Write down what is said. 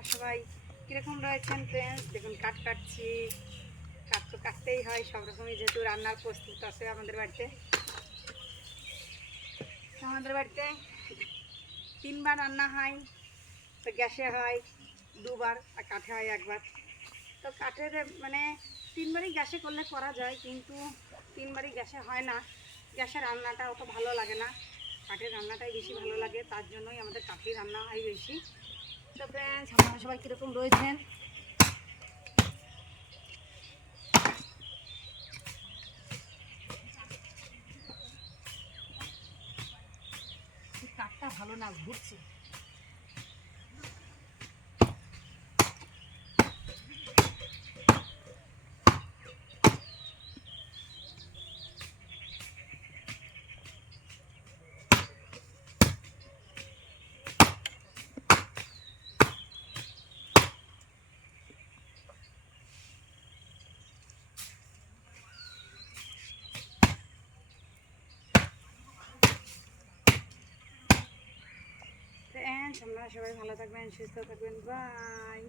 আপনারা সবাই কীরকম রয়েছেন ফ্রেন্ডস? দেখুন কাঠ কাটছি, কাঠ তো কাটতেই হয়, সব রকমই যেহেতু রান্নার প্রস্তুত আছে আমাদের বাড়িতে। আমাদের বাড়িতে 3বার রান্না হয়, তো গ্যাসে হয় 2বার আর কাঠে হয় 1বার। তো কাঠের মানে 3বারই গ্যাসে করলে করা যায়, কিন্তু 3বারই গ্যাসে হয় না। গ্যাসের রান্নাটা অত ভালো লাগে না, কাঠের রান্নাটাই বেশি ভালো লাগে, তার জন্যই আমাদের কাঠেই রান্না হয় বেশি। তো ফ্রেন্ডস, আপনারা সবাই কীরকম রয়েছেন? কাঠটা ভালো না, ঘুরছে। ফ্রেন্ডস, আপনারা সবাই ভালো থাকবেন, সুস্থ থাকবেন, বাই।